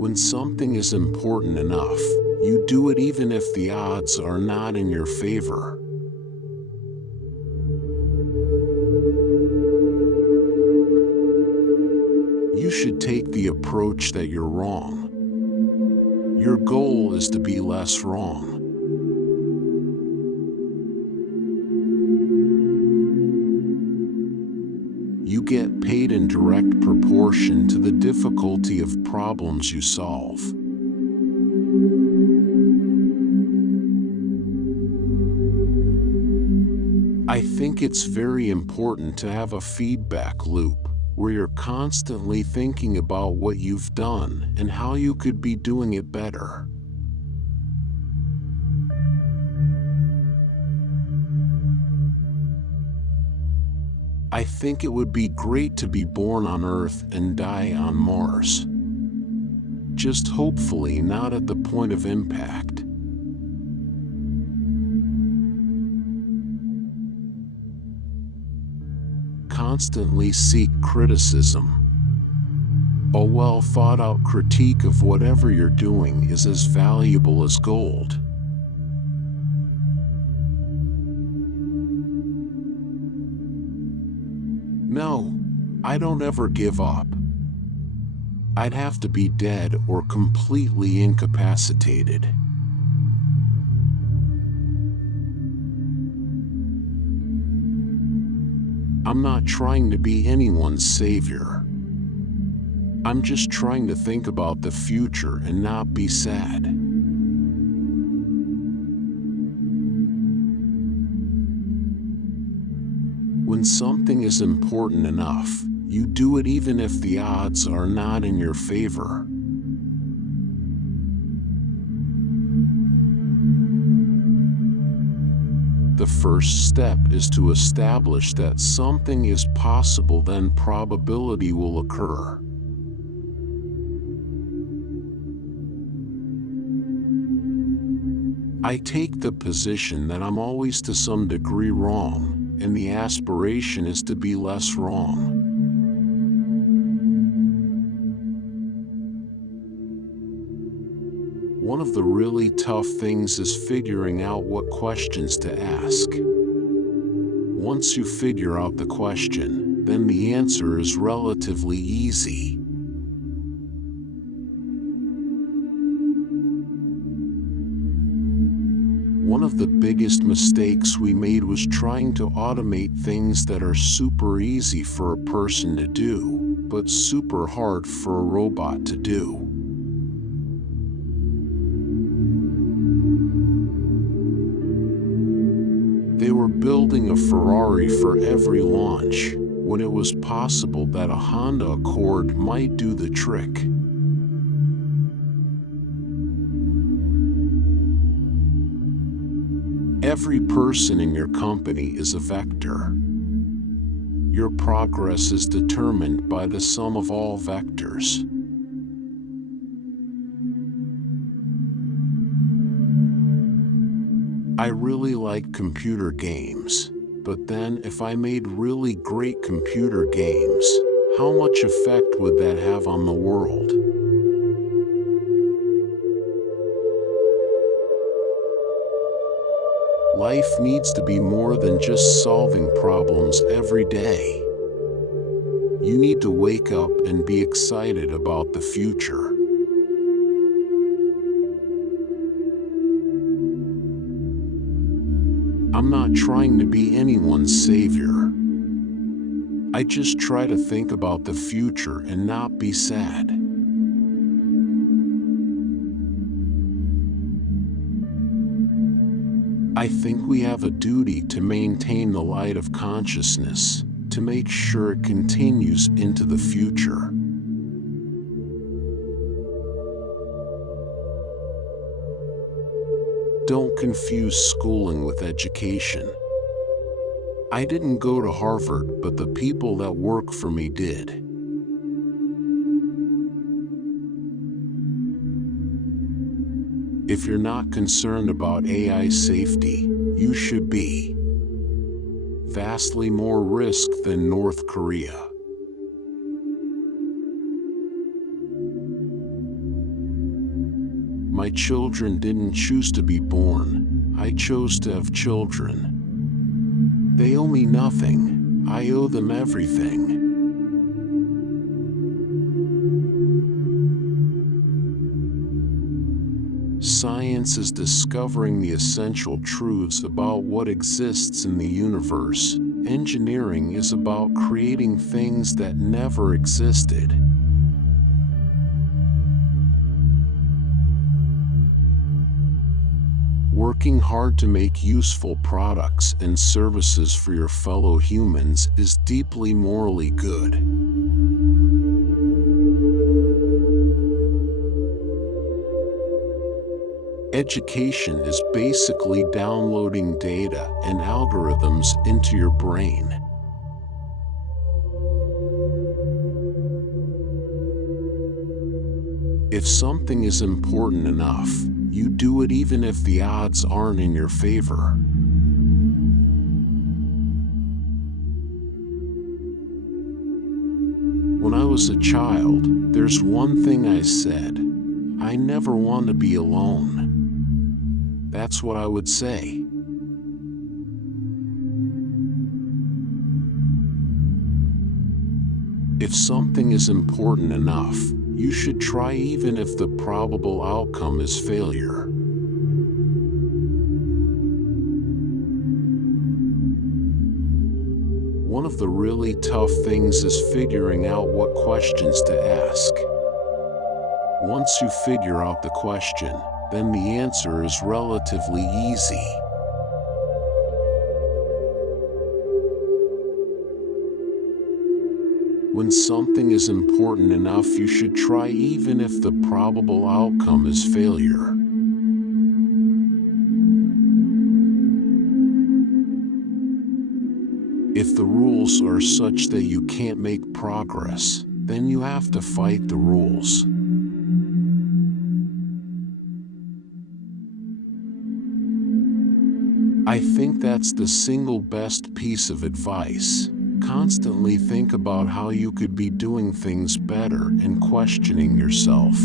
When something is important enough, you do it even if the odds are not in your favor. You should take the approach that you're wrong. Your goal is to be less wrong. You get paid in direct proportion to the difficulty of problems you solve. I think it's very important to have a feedback loop where you're constantly thinking about what you've done and how you could be doing it better. I think it would be great to be born on Earth and die on Mars. Just hopefully not at the point of impact. Constantly seek criticism. A well-thought-out critique of whatever you're doing is as valuable as gold. No, I don't ever give up. I'd have to be dead or completely incapacitated. I'm not trying to be anyone's savior. I'm just trying to think about the future and not be sad. When something is important enough, you do it even if the odds are not in your favor. The first step is to establish that something is possible, then probability will occur. I take the position that I'm always to some degree wrong, and the aspiration is to be less wrong. One of the really tough things is figuring out what questions to ask. Once you figure out the question, then the answer is relatively easy. One of the biggest mistakes we made was trying to automate things that are super easy for a person to do, but super hard for a robot to do. They were building a Ferrari for every launch, when it was possible that a Honda Accord might do the trick. Every person in your company is a vector. Your progress is determined by the sum of all vectors. I really like computer games, but then if I made really great computer games, how much effect would that have on the world? Life needs to be more than just solving problems every day. You need to wake up and be excited about the future. I'm not trying to be anyone's savior. I just try to think about the future and not be sad. I think we have a duty to maintain the light of consciousness, to make sure it continues into the future. Don't confuse schooling with education. I didn't go to Harvard, but the people that work for me did. If you're not concerned about AI safety, you should be. Vastly more risk than North Korea. My children didn't choose to be born. I chose to have children. They owe me nothing. I owe them everything. Science is discovering the essential truths about what exists in the universe. Engineering is about creating things that never existed. Working hard to make useful products and services for your fellow humans is deeply morally good. Education is basically downloading data and algorithms into your brain. If something is important enough, you do it even if the odds aren't in your favor. When I was a child, there's one thing I said: I never want to be alone. That's what I would say. If something is important enough, you should try even if the probable outcome is failure. One of the really tough things is figuring out what questions to ask. Once you figure out the question, then the answer is relatively easy. When something is important enough, you should try even if the probable outcome is failure. If the rules are such that you can't make progress, then you have to fight the rules. I think that's the single best piece of advice. Constantly think about how you could be doing things better and questioning yourself.